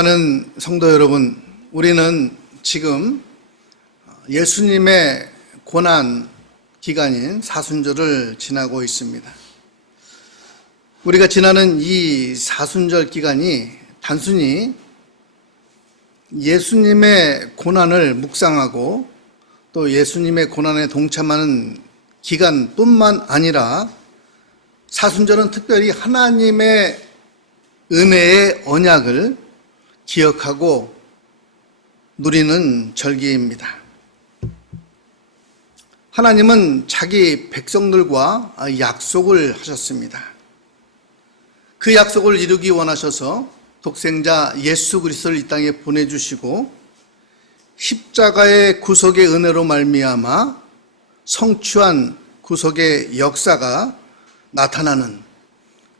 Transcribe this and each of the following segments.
사랑하는 성도 여러분, 우리는 지금 예수님의 고난 기간인 사순절을 지나고 있습니다. 우리가 지나는 이 사순절 기간이 단순히 예수님의 고난을 묵상하고 또 예수님의 고난에 동참하는 기간뿐만 아니라 사순절은 특별히 하나님의 은혜의 언약을 기억하고 누리는 절기입니다. 하나님은 자기 백성들과 약속을 하셨습니다. 그 약속을 이루기 원하셔서 독생자 예수 그리스도를 이 땅에 보내주시고 십자가의 구속의 은혜로 말미암아 성취한 구속의 역사가 나타나는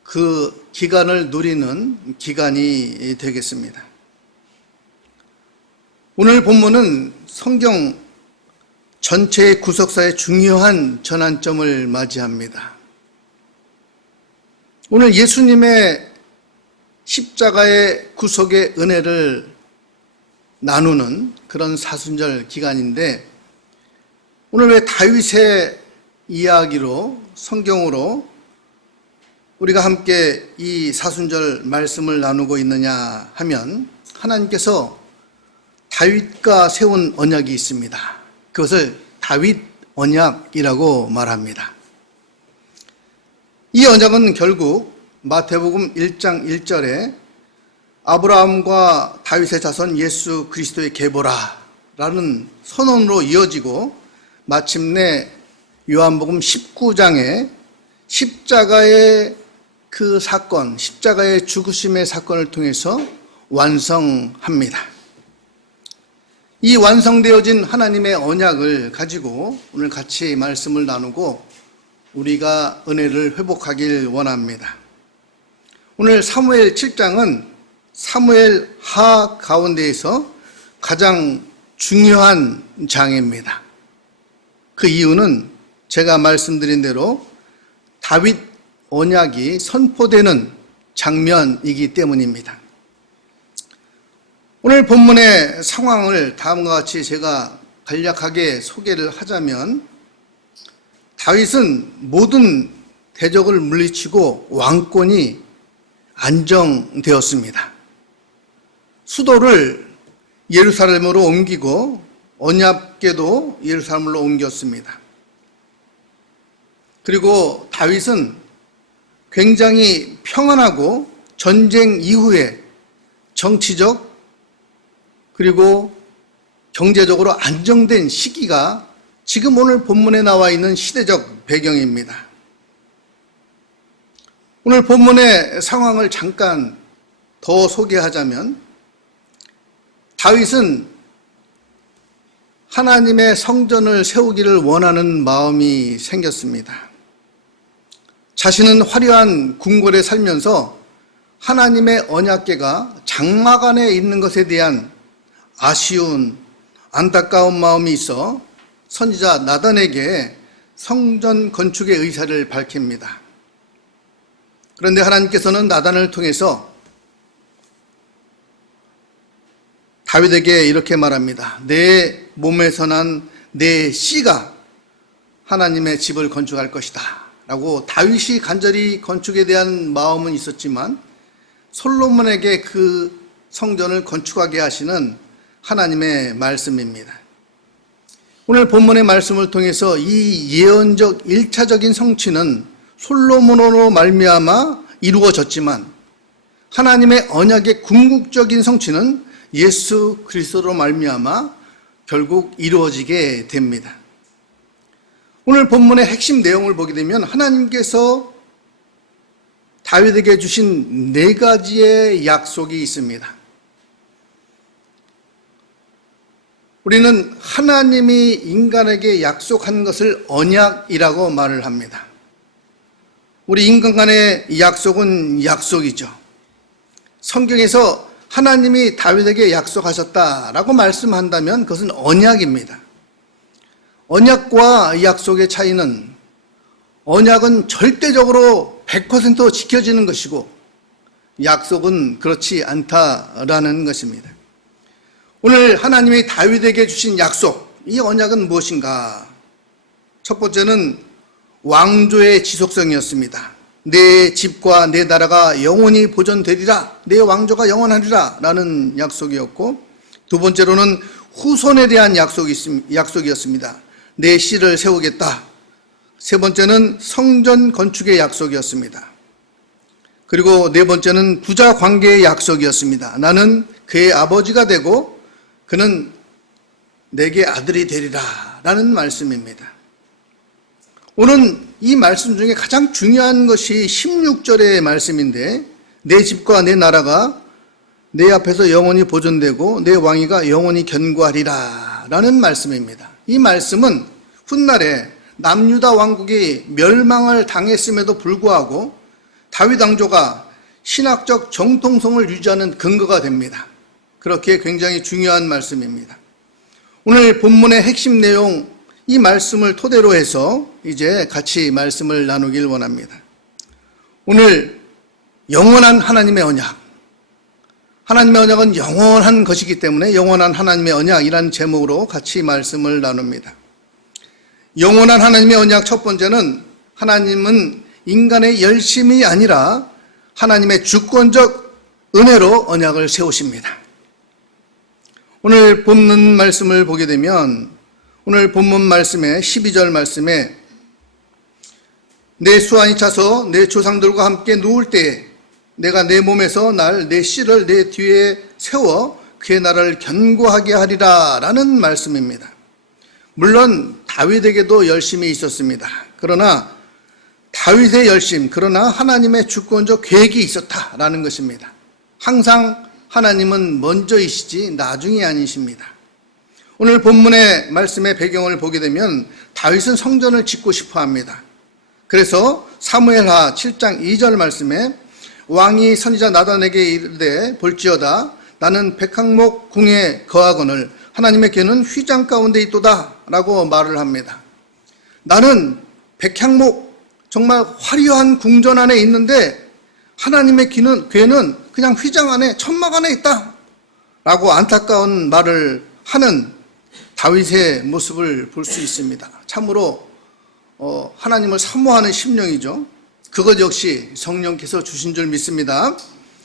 그 기간을 누리는 기간이 되겠습니다. 오늘 본문은 성경 전체의 구속사의 중요한 전환점을 맞이합니다. 오늘 예수님의 십자가의 구속의 은혜를 나누는 그런 사순절 기간인데, 오늘 왜 다윗의 이야기로 성경으로 우리가 함께 이 사순절 말씀을 나누고 있느냐 하면, 하나님께서 다윗과 세운 언약이 있습니다. 그것을 다윗 언약이라고 말합니다. 이 언약은 결국 마태복음 1장 1절에 아브라함과 다윗의 자손 예수 그리스도의 계보라 라는 선언으로 이어지고, 마침내 요한복음 19장에 십자가의 그 사건, 십자가의 죽으심의 사건을 통해서 완성합니다. 이 완성되어진 하나님의 언약을 가지고 오늘 같이 말씀을 나누고 우리가 은혜를 회복하길 원합니다. 오늘 사무엘 7장은 사무엘 하 가운데에서 가장 중요한 장입니다. 그 이유는 제가 말씀드린 대로 다윗 언약이 선포되는 장면이기 때문입니다. 오늘 본문의 상황을 다음과 같이 제가 간략하게 소개를 하자면, 다윗은 모든 대적을 물리치고 왕권이 안정되었습니다. 수도를 예루살렘으로 옮기고 언약궤도 예루살렘으로 옮겼습니다. 그리고 다윗은 굉장히 평안하고 전쟁 이후에 정치적 그리고 경제적으로 안정된 시기가 지금 오늘 본문에 나와 있는 시대적 배경입니다. 오늘 본문의 상황을 잠깐 더 소개하자면, 다윗은 하나님의 성전을 세우기를 원하는 마음이 생겼습니다. 자신은 화려한 궁궐에 살면서 하나님의 언약궤가 장막 안에 있는 것에 대한 아쉬운 안타까운 마음이 있어 선지자 나단에게 성전 건축의 의사를 밝힙니다. 그런데 하나님께서는 나단을 통해서 다윗에게 이렇게 말합니다. 내 몸에서 난 내 씨가 하나님의 집을 건축할 것이다 라고. 다윗이 간절히 건축에 대한 마음은 있었지만 솔로몬에게 그 성전을 건축하게 하시는 하나님의 말씀입니다. 오늘 본문의 말씀을 통해서 이 예언적 1차적인 성취는 솔로몬으로 말미암아 이루어졌지만, 하나님의 언약의 궁극적인 성취는 예수 그리스도로 말미암아 결국 이루어지게 됩니다. 오늘 본문의 핵심 내용을 보게 되면 하나님께서 다윗에게 주신 4가지의 약속이 있습니다. 우리는 하나님이 인간에게 약속한 것을 언약이라고 말을 합니다. 우리 인간 간의 약속은 약속이죠. 성경에서 하나님이 다윗에게 약속하셨다라고 말씀한다면 그것은 언약입니다. 언약과 약속의 차이는, 언약은 절대적으로 100% 지켜지는 것이고, 약속은 그렇지 않다라는 것입니다. 오늘 하나님이 다윗에게 주신 약속, 이 언약은 무엇인가? 첫 번째는 왕조의 지속성이었습니다. 내 집과 내 나라가 영원히 보존되리라, 내 왕조가 영원하리라 라는 약속이었고, 두 번째로는 후손에 대한 약속이었습니다. 내 씨를 세우겠다. 세 번째는 성전 건축의 약속이었습니다. 그리고 네 번째는 부자 관계의 약속이었습니다. 나는 그의 아버지가 되고 그는 내게 아들이 되리라 라는 말씀입니다. 오늘 이 말씀 중에 가장 중요한 것이 16절의 말씀인데, 내 집과 내 나라가 내 앞에서 영원히 보존되고 내 왕위가 영원히 견고하리라 라는 말씀입니다. 이 말씀은 훗날에 남유다 왕국이 멸망을 당했음에도 불구하고 다윗 왕조가 신학적 정통성을 유지하는 근거가 됩니다. 그렇게 굉장히 중요한 말씀입니다. 오늘 본문의 핵심 내용, 이 말씀을 토대로 해서 이제 같이 말씀을 나누길 원합니다. 오늘 영원한 하나님의 언약, 하나님의 언약은 영원한 것이기 때문에 영원한 하나님의 언약이라는 제목으로 같이 말씀을 나눕니다. 영원한 하나님의 언약 첫 번째는, 하나님은 인간의 열심이 아니라 하나님의 주권적 은혜로 언약을 세우십니다. 오늘 본문 말씀을 보게 되면, 오늘 본문 말씀에 12절 말씀에 내 수완이 차서 내 조상들과 함께 누울 때에 내가 내 몸에서 내 씨를 내 뒤에 세워 그의 나라를 견고하게 하리라 라는 말씀입니다. 물론 다윗에게도 열심이 있었습니다. 그러나 다윗의 열심, 그러나 하나님의 주권적 계획이 있었다라는 것입니다. 항상 하나님은 먼저이시지 나중이 아니십니다. 오늘 본문의 말씀의 배경을 보게 되면 다윗은 성전을 짓고 싶어 합니다. 그래서 사무엘하 7장 2절 말씀에 왕이 선지자 나단에게 이르되 볼지어다 나는 백항목 궁에 거하거늘 하나님의 궤는 휘장 가운데 있도다 라고 말을 합니다. 나는 백향목, 정말 화려한 궁전 안에 있는데 하나님의 궤는 그냥 휘장 안에, 천막 안에 있다 라고 안타까운 말을 하는 다윗의 모습을 볼 수 있습니다. 참으로 하나님을 사모하는 심령이죠. 그것 역시 성령께서 주신 줄 믿습니다.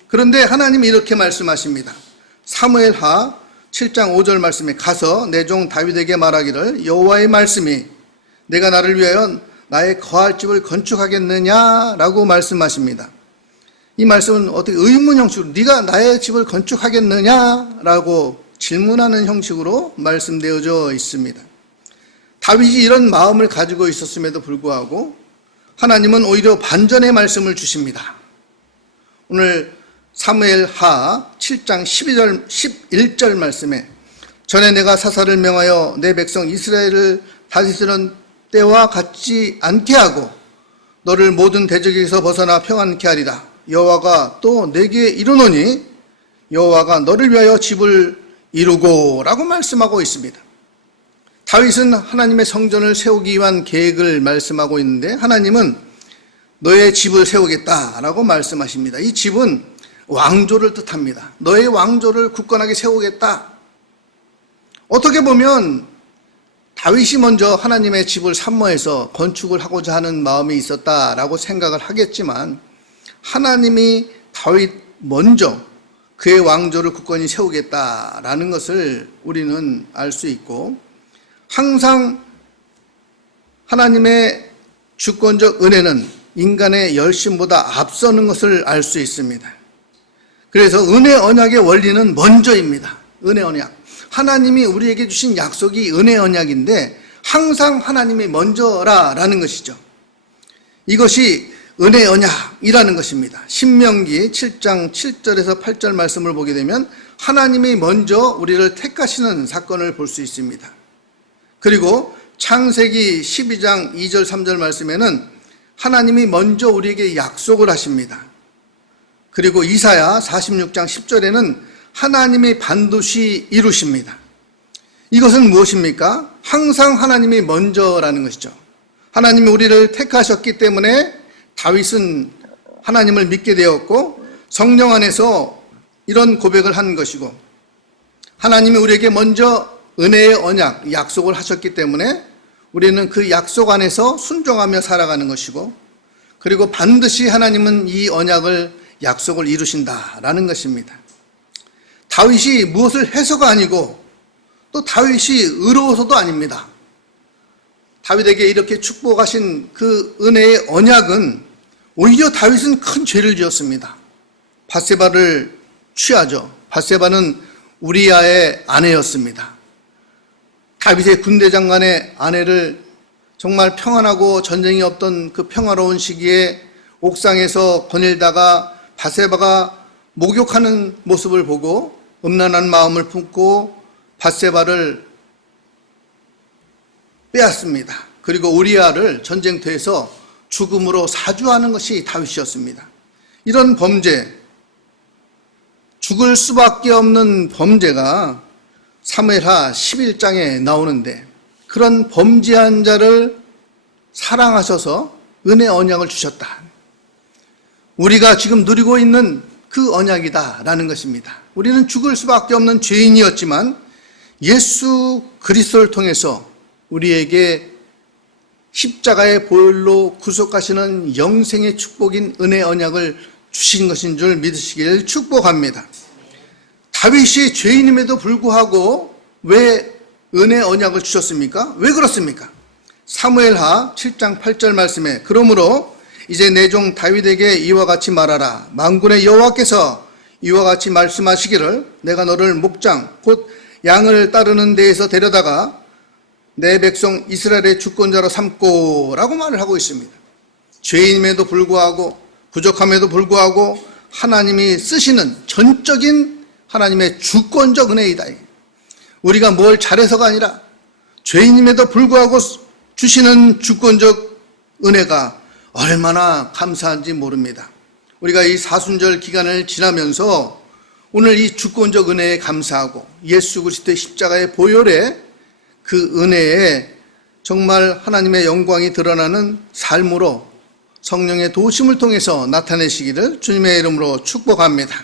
그런데 하나님이 이렇게 말씀하십니다. 사무엘하 7장 5절 말씀에 가서 내 종 다윗에게 말하기를 여호와의 말씀이 내가 나를 위하여 나의 거할 집을 건축하겠느냐라고 말씀하십니다. 이 말씀은 어떻게 의문 형식으로 네가 나의 집을 건축하겠느냐라고 질문하는 형식으로 말씀되어져 있습니다. 다윗이 이런 마음을 가지고 있었음에도 불구하고 하나님은 오히려 반전의 말씀을 주십니다. 오늘 사무엘하 7장 11절 말씀에 전에 내가 사사를 명하여 내 백성 이스라엘을 다스리는 때와 같지 않게 하고 너를 모든 대적에서 벗어나 평안케 하리라. 여호와가 또 내게 이르노니 여호와가 너를 위하여 집을 이루고 라고 말씀하고 있습니다. 다윗은 하나님의 성전을 세우기 위한 계획을 말씀하고 있는데 하나님은 너의 집을 세우겠다라고 말씀하십니다. 이 집은 왕조를 뜻합니다. 너의 왕조를 굳건하게 세우겠다. 어떻게 보면 다윗이 먼저 하나님의 집을 산모해서 건축을 하고자 하는 마음이 있었다라고 생각을 하겠지만 하나님이 다윗 먼저 그의 왕조를 굳건히 세우겠다라는 것을 우리는 알 수 있고, 항상 하나님의 주권적 은혜는 인간의 열심보다 앞서는 것을 알 수 있습니다. 그래서 은혜 언약의 원리는 먼저입니다. 은혜 언약. 하나님이 우리에게 주신 약속이 은혜 언약인데 항상 하나님이 먼저라라는 것이죠. 이것이 은혜 언약이라는 것입니다. 신명기 7장 7절에서 8절 말씀을 보게 되면 하나님이 먼저 우리를 택하시는 사건을 볼 수 있습니다. 그리고 창세기 12장 2절 3절 말씀에는 하나님이 먼저 우리에게 약속을 하십니다. 그리고 이사야 46장 10절에는 하나님이 반드시 이루십니다. 이것은 무엇입니까? 항상 하나님이 먼저라는 것이죠. 하나님이 우리를 택하셨기 때문에 다윗은 하나님을 믿게 되었고 성령 안에서 이런 고백을 한 것이고, 하나님이 우리에게 먼저 은혜의 언약, 약속을 하셨기 때문에 우리는 그 약속 안에서 순종하며 살아가는 것이고, 그리고 반드시 하나님은 이 언약을, 약속을 이루신다라는 것입니다. 다윗이 무엇을 해서가 아니고 또 다윗이 의로워서도 아닙니다. 다윗에게 이렇게 축복하신 그 은혜의 언약은 오히려 다윗은 큰 죄를 지었습니다. 밧세바를 취하죠. 밧세바는 우리야의 아내였습니다. 다윗의 군대 장관의 아내를 정말 평안하고 전쟁이 없던 그 평화로운 시기에 옥상에서 거닐다가 밧세바가 목욕하는 모습을 보고 음란한 마음을 품고 밧세바를 빼앗습니다. 그리고 우리야를 전쟁터에서 죽음으로 사주하는 것이 다윗이었습니다. 이런 범죄, 죽을 수밖에 없는 범죄가 사무엘하 11장에 나오는데, 그런 범죄한 자를 사랑하셔서 은혜 언약을 주셨다. 우리가 지금 누리고 있는 그 언약이다라는 것입니다. 우리는 죽을 수밖에 없는 죄인이었지만 예수 그리스도를 통해서 우리에게 십자가의 보혈로 구속하시는 영생의 축복인 은혜 언약을 주신 것인 줄 믿으시길 축복합니다. 다윗이 죄인임에도 불구하고 왜 은혜 언약을 주셨습니까? 왜 그렇습니까? 사무엘하 7장 8절 말씀에, 그러므로 이제 내 종 다윗에게 이와 같이 말하라. 만군의 여호와께서 이와 같이 말씀하시기를, 내가 너를 목장 곧 양을 따르는 데에서 데려다가 내 백성 이스라엘의 주권자로 삼고 라고 말을 하고 있습니다. 죄인임에도 불구하고 부족함에도 불구하고 하나님이 쓰시는 전적인 하나님의 주권적 은혜이다. 우리가 뭘 잘해서가 아니라 죄인임에도 불구하고 주시는 주권적 은혜가 얼마나 감사한지 모릅니다. 우리가 이 사순절 기간을 지나면서 오늘 이 주권적 은혜에 감사하고 예수 그리스도의 십자가의 보혈에 그 은혜에 정말 하나님의 영광이 드러나는 삶으로 성령의 도심을 통해서 나타내시기를 주님의 이름으로 축복합니다.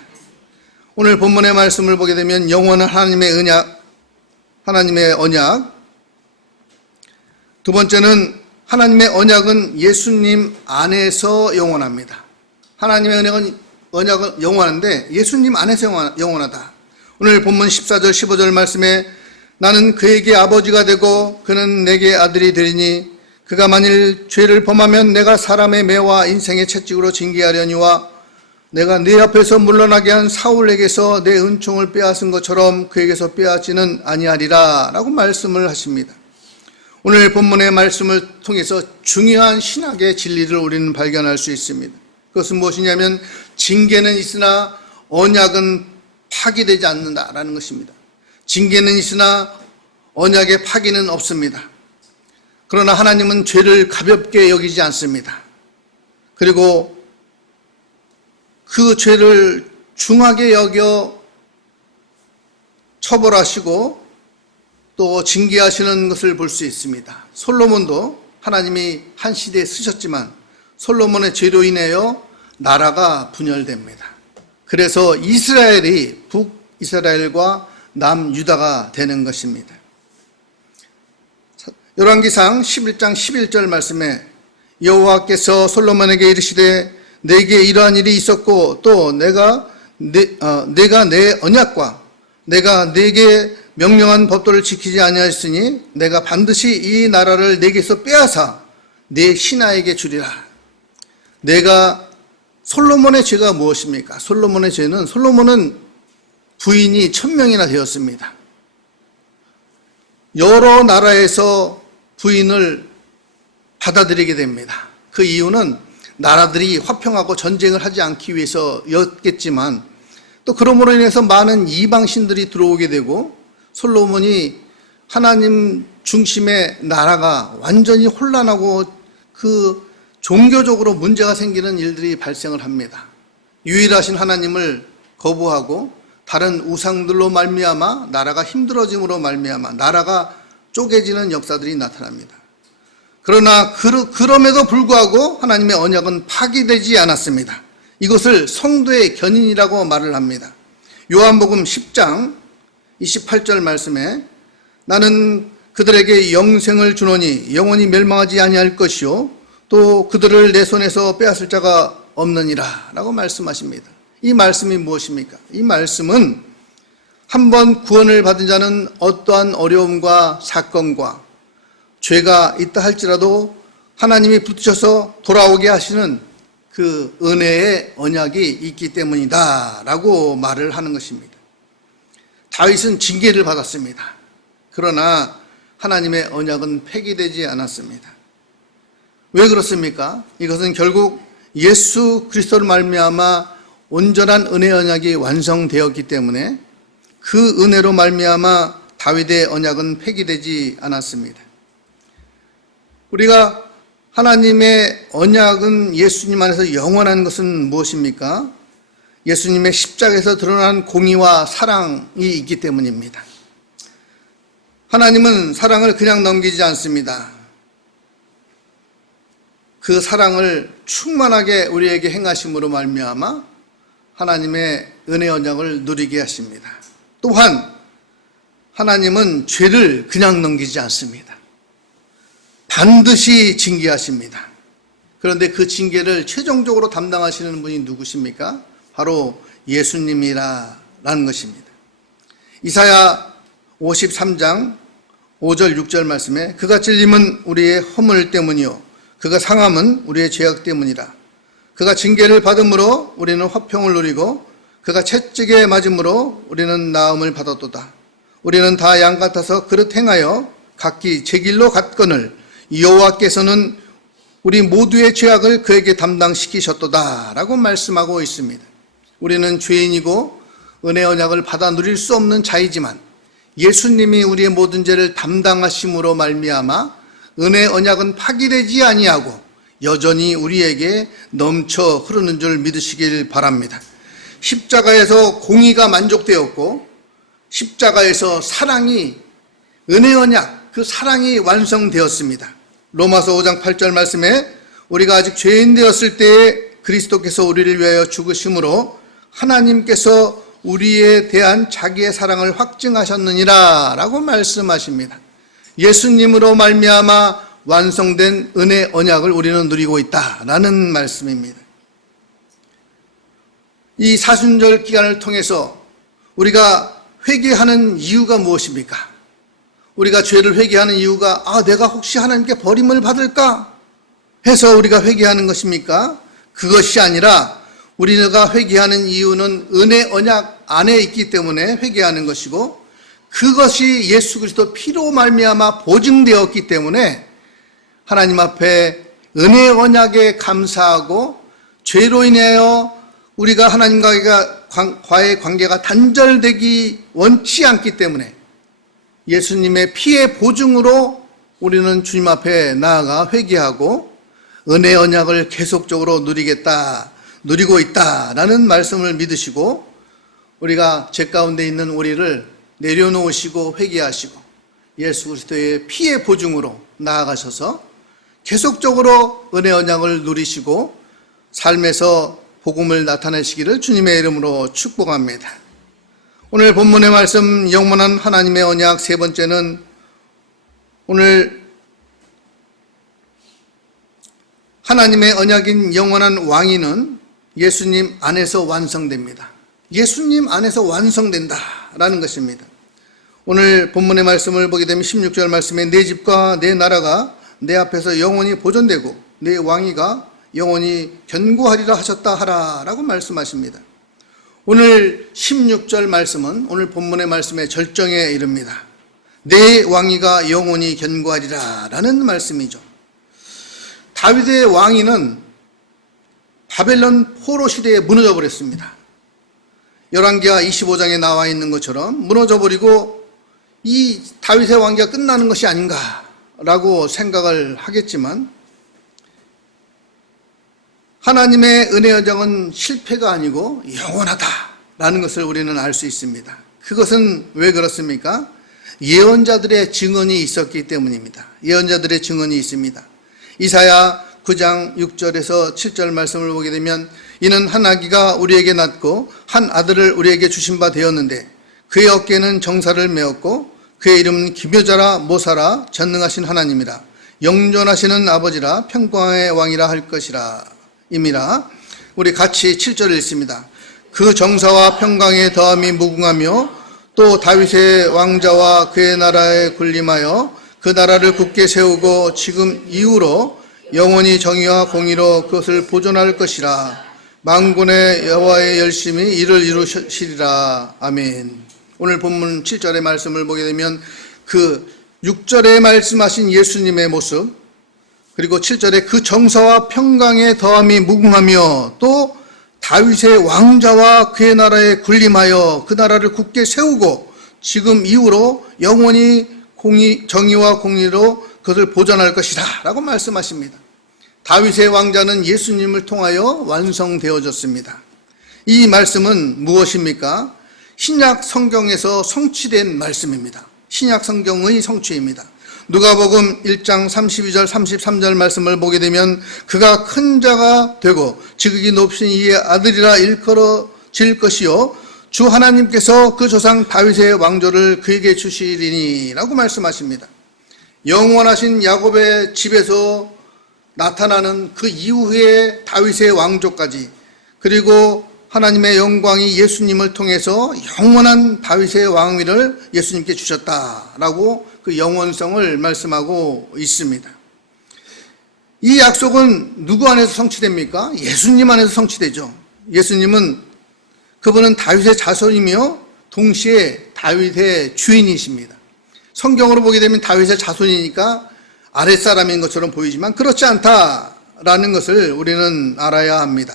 오늘 본문의 말씀을 보게 되면 영원한 하나님의 하나님의 언약, 두 번째는 하나님의 언약은 예수님 안에서 영원합니다. 하나님의 언약은 영원한데 예수님 안에서 영원하다. 오늘 본문 14절 15절 말씀에, 나는 그에게 아버지가 되고 그는 내게 아들이 되리니 그가 만일 죄를 범하면 내가 사람의 매와 인생의 채찍으로 징계하려니와 내가 네 앞에서 물러나게 한 사울에게서 내 은총을 빼앗은 것처럼 그에게서 빼앗지는 아니하리라 라고 말씀을 하십니다. 오늘 본문의 말씀을 통해서 중요한 신학의 진리를 우리는 발견할 수 있습니다. 그것은 무엇이냐면 징계는 있으나 언약은 파기되지 않는다라는 것입니다. 징계는 있으나 언약의 파기는 없습니다. 그러나 하나님은 죄를 가볍게 여기지 않습니다. 그리고 그 죄를 중하게 여겨 처벌하시고 또 징계하시는 것을 볼 수 있습니다. 솔로몬도 하나님이 한 시대에 쓰셨지만 솔로몬의 죄로 인하여 나라가 분열됩니다. 그래서 이스라엘이 북이스라엘과 남유다가 되는 것입니다. 열왕기상 11장 11절 말씀에, 여호와께서 솔로몬에게 이르시되 내게 이러한 일이 있었고 또 내가 내 언약과 내가 내게 명령한 법도를 지키지 아니하였으니 내가 반드시 이 나라를 내게서 빼앗아 내 신하에게 주리라. 솔로몬의 죄가 무엇입니까? 솔로몬은 부인이 1000명이나 되었습니다. 여러 나라에서 부인을 받아들이게 됩니다. 그 이유는 나라들이 화평하고 전쟁을 하지 않기 위해서였겠지만, 또 그러므로 인해서 많은 이방신들이 들어오게 되고 솔로몬이 하나님 중심의 나라가 완전히 혼란하고 그 종교적으로 문제가 생기는 일들이 발생을 합니다. 유일하신 하나님을 거부하고 다른 우상들로 말미암아 나라가 힘들어짐으로 말미암아 나라가 쪼개지는 역사들이 나타납니다. 그러나 그럼에도 불구하고 하나님의 언약은 파기되지 않았습니다. 이것을 성도의 견인이라고 말을 합니다. 요한복음 10장 28절 말씀에 나는 그들에게 영생을 주노니 영원히 멸망하지 아니할 것이요 또 그들을 내 손에서 빼앗을 자가 없느니라 라고 말씀하십니다. 이 말씀이 무엇입니까? 이 말씀은 한번 구원을 받은 자는 어떠한 어려움과 사건과 죄가 있다 할지라도 하나님이 붙으셔서 돌아오게 하시는 그 은혜의 언약이 있기 때문이다 라고 말을 하는 것입니다. 다윗은 징계를 받았습니다. 그러나 하나님의 언약은 폐기되지 않았습니다. 왜 그렇습니까? 이것은 결국 예수 그리스도를 말미암아 온전한 은혜 언약이 완성되었기 때문에 그 은혜로 말미암아 다윗의 언약은 폐기되지 않았습니다. 우리가 하나님의 언약은 예수님 안에서 영원한 것은 무엇입니까? 예수님의 십자가에서 드러난 공의와 사랑이 있기 때문입니다. 하나님은 사랑을 그냥 넘기지 않습니다. 그 사랑을 충만하게 우리에게 행하심으로 말미암아 하나님의 은혜 언약을 누리게 하십니다. 또한 하나님은 죄를 그냥 넘기지 않습니다. 반드시 징계하십니다. 그런데 그 징계를 최종적으로 담당하시는 분이 누구십니까? 바로 예수님이라는 것입니다. 이사야 53장 5절 6절 말씀에 그가 찔림은 우리의 허물 때문이요 그가 상함은 우리의 죄악 때문이라. 그가 징계를 받음으로 우리는 화평을 누리고 그가 채찍에 맞음으로 우리는 나음을 받았도다. 우리는 다 양 같아서 그릇 행하여 각기 제 길로 갔거늘 여호와께서는 우리 모두의 죄악을 그에게 담당시키셨도다 라고 말씀하고 있습니다. 우리는 죄인이고 은혜 언약을 받아 누릴 수 없는 자이지만 예수님이 우리의 모든 죄를 담당하심으로 말미암아 은혜 언약은 파기되지 아니하고 여전히 우리에게 넘쳐 흐르는 줄 믿으시길 바랍니다. 십자가에서 공의가 만족되었고 십자가에서 사랑이 은혜 언약 그 사랑이 완성되었습니다. 로마서 5장 8절 말씀에 우리가 아직 죄인 되었을 때에 그리스도께서 우리를 위하여 죽으심으로 하나님께서 우리에 대한 자기의 사랑을 확증하셨느니라 라고 말씀하십니다. 예수님으로 말미암아 완성된 은혜 언약을 우리는 누리고 있다라는 말씀입니다. 이 사순절 기간을 통해서 우리가 회개하는 이유가 무엇입니까? 우리가 죄를 회개하는 이유가 내가 혹시 하나님께 버림을 받을까 해서 우리가 회개하는 것입니까? 그것이 아니라 우리가 회개하는 이유는 은혜 언약 안에 있기 때문에 회개하는 것이고 그것이 예수 그리스도 피로 말미암아 보증되었기 때문에 하나님 앞에 은혜 언약에 감사하고 죄로 인하여 우리가 하나님과의 관계가 단절되기 원치 않기 때문에 예수님의 피의 보증으로 우리는 주님 앞에 나아가 회개하고 은혜 언약을 계속적으로 누리고 있다라는 말씀을 믿으시고 우리가 죄 가운데 있는 우리를 내려놓으시고 회개하시고 예수 그리스도의 피의 보증으로 나아가셔서 계속적으로 은혜 언약을 누리시고 삶에서 복음을 나타내시기를 주님의 이름으로 축복합니다. 오늘 본문의 말씀 영원한 하나님의 언약 세 번째는 오늘 하나님의 언약인 영원한 왕위는 예수님 안에서 완성됩니다. 예수님 안에서 완성된다라는 것입니다. 오늘 본문의 말씀을 보게 되면 16절 말씀에 내 집과 내 나라가 내 앞에서 영원히 보존되고 내 왕위가 영원히 견고하리라 하셨다 하라 라고 말씀하십니다. 오늘 16절 말씀은 오늘 본문의 말씀의 절정에 이릅니다. 내 왕위가 영원히 견고하리라 라는 말씀이죠. 다윗의 왕위는 바벨론 포로 시대에 무너져 버렸습니다. 열왕기하 25장에 나와 있는 것처럼 무너져 버리고 이 다윗의 왕기가 끝나는 것이 아닌가라고 생각을 하겠지만 하나님의 은혜 여정은 실패가 아니고 영원하다라는 것을 우리는 알 수 있습니다. 그것은 왜 그렇습니까? 예언자들의 증언이 있었기 때문입니다. 예언자들의 증언이 있습니다. 이사야 9장 6절에서 7절 말씀을 보게 되면 이는 한 아기가 우리에게 낳고 한 아들을 우리에게 주신 바 되었는데 그의 어깨에는 정사를 메었고 그의 이름은 기묘자라 모사라 전능하신 하나님이라 영존하시는 아버지라 평강의 왕이라 할 것이라 임이라. 우리 같이 7절을 읽습니다. 그 정사와 평강의 더함이 무궁하며 또 다윗의 왕자와 그의 나라에 군림하여 그 나라를 굳게 세우고 지금 이후로 영원히 정의와 공의로 그것을 보존할 것이라. 만군의 여호와의 열심히 이를 이루시리라. 아멘. 오늘 본문 7절의 말씀을 보게 되면 그 6절에 말씀하신 예수님의 모습, 그리고 7절에 그 정사와 평강의 더함이 무궁하며 또 다윗의 왕자와 그의 나라에 군림하여 그 나라를 굳게 세우고 지금 이후로 영원히 정의와 공의로 그것을 보존할 것이다 라고 말씀하십니다. 다윗의 왕자는 예수님을 통하여 완성되어졌습니다. 이 말씀은 무엇입니까? 신약 성경에서 성취된 말씀입니다. 신약 성경의 성취입니다. 누가복음 1장 32절 33절 말씀을 보게 되면 그가 큰 자가 되고 지극히 높으신 이의 아들이라 일컬어질 것이요 주 하나님께서 그 조상 다윗의 왕조를 그에게 주시리니 라고 말씀하십니다. 영원하신 야곱의 집에서 나타나는 그 이후의 다윗의 왕조까지, 그리고 하나님의 영광이 예수님을 통해서 영원한 다윗의 왕위를 예수님께 주셨다라고 그 영원성을 말씀하고 있습니다. 이 약속은 누구 안에서 성취됩니까? 예수님 안에서 성취되죠. 예수님은 그분은 다윗의 자손이며 동시에 다윗의 주인이십니다. 성경으로 보게 되면 다윗의 자손이니까 아랫사람인 것처럼 보이지만 그렇지 않다라는 것을 우리는 알아야 합니다.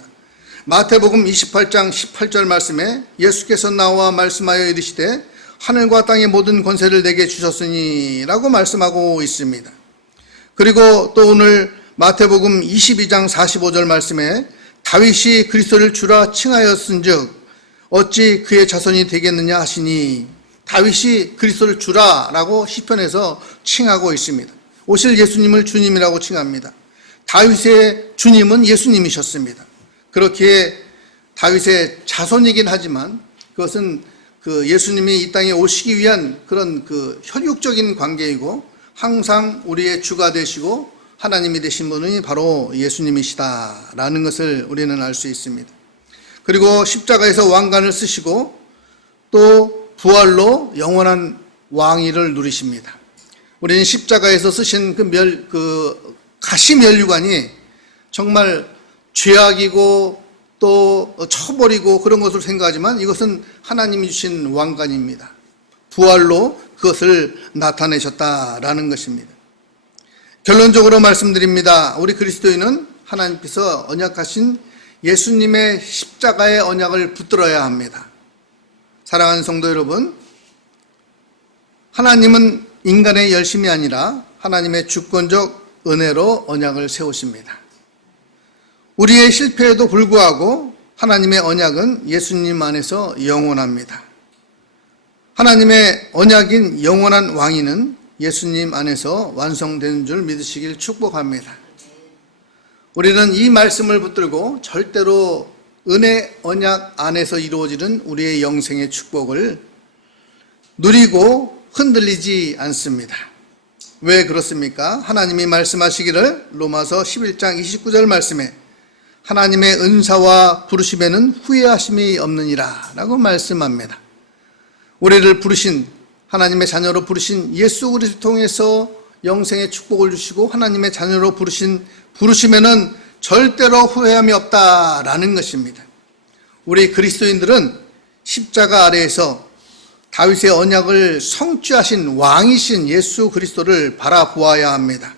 마태복음 28장 18절 말씀에 예수께서 나와 말씀하여 이르시되 하늘과 땅의 모든 권세를 내게 주셨으니 라고 말씀하고 있습니다. 그리고 또 오늘 마태복음 22장 45절 말씀에 다윗이 그리스도를 주라 칭하였은즉 어찌 그의 자손이 되겠느냐 하시니, 다윗이 그리스도를 주라라고 시편에서 칭하고 있습니다. 오실 예수님을 주님이라고 칭합니다. 다윗의 주님은 예수님이셨습니다. 그렇기에 다윗의 자손이긴 하지만 그것은 그 예수님이 이 땅에 오시기 위한 그런 그 혈육적인 관계이고 항상 우리의 주가 되시고 하나님이 되신 분이 바로 예수님이시다라는 것을 우리는 알 수 있습니다. 그리고 십자가에서 왕관을 쓰시고 또 부활로 영원한 왕위를 누리십니다. 우리는 십자가에서 쓰신 그 가시면류관이 정말 죄악이고 또 처벌이고 그런 것을 생각하지만 이것은 하나님이 주신 왕관입니다. 부활로 그것을 나타내셨다라는 것입니다. 결론적으로 말씀드립니다. 우리 그리스도인은 하나님께서 언약하신 예수님의 십자가의 언약을 붙들어야 합니다. 사랑하는 성도 여러분, 하나님은 인간의 열심이 아니라 하나님의 주권적 은혜로 언약을 세우십니다. 우리의 실패에도 불구하고 하나님의 언약은 예수님 안에서 영원합니다. 하나님의 언약인 영원한 왕위는 예수님 안에서 완성되는 줄 믿으시길 축복합니다. 우리는 이 말씀을 붙들고 절대로 은혜 언약 안에서 이루어지는 우리의 영생의 축복을 누리고 흔들리지 않습니다. 왜 그렇습니까? 하나님이 말씀하시기를 로마서 11장 29절 말씀에 하나님의 은사와 부르심에는 후회하심이 없느니라 라고 말씀합니다. 우리를 부르신, 하나님의 자녀로 부르신 예수 그리스도 통해서 영생의 축복을 주시고 하나님의 자녀로 부르심에는 절대로 후회함이 없다라는 것입니다. 우리 그리스도인들은 십자가 아래에서 다윗의 언약을 성취하신 왕이신 예수 그리스도를 바라보아야 합니다.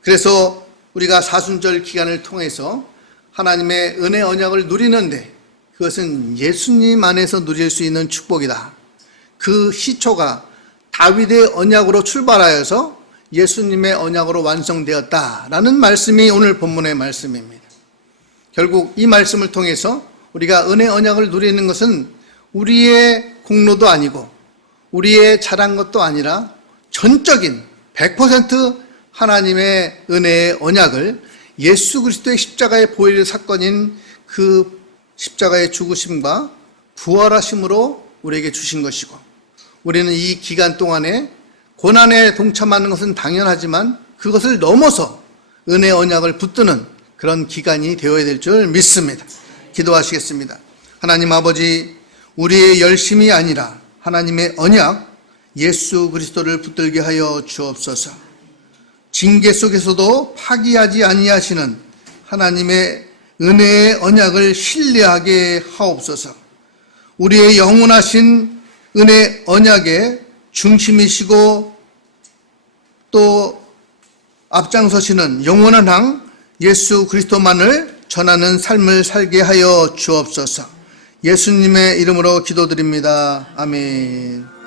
그래서 우리가 사순절 기간을 통해서 하나님의 은혜 언약을 누리는데 그것은 예수님 안에서 누릴 수 있는 축복이다. 그 시초가 다윗의 언약으로 출발하여서 예수님의 언약으로 완성되었다라는 말씀이 오늘 본문의 말씀입니다. 결국 이 말씀을 통해서 우리가 은혜 언약을 누리는 것은 우리의 공로도 아니고 우리의 잘한 것도 아니라 전적인 100% 하나님의 은혜의 언약을 예수 그리스도의 십자가의 보혈 사건인 그 십자가의 죽으심과 부활하심으로 우리에게 주신 것이고, 우리는 이 기간 동안에 고난에 동참하는 것은 당연하지만 그것을 넘어서 은혜 언약을 붙드는 그런 기간이 되어야 될 줄 믿습니다. 기도하시겠습니다. 하나님 아버지, 우리의 열심이 아니라 하나님의 언약 예수 그리스도를 붙들게 하여 주옵소서. 징계 속에서도 파기하지 아니하시는 하나님의 은혜의 언약을 신뢰하게 하옵소서. 우리의 영원하신 은혜 언약의 중심이시고 또 앞장서시는 영원한 왕 예수 그리스도만을 전하는 삶을 살게 하여 주옵소서. 예수님의 이름으로 기도드립니다. 아멘.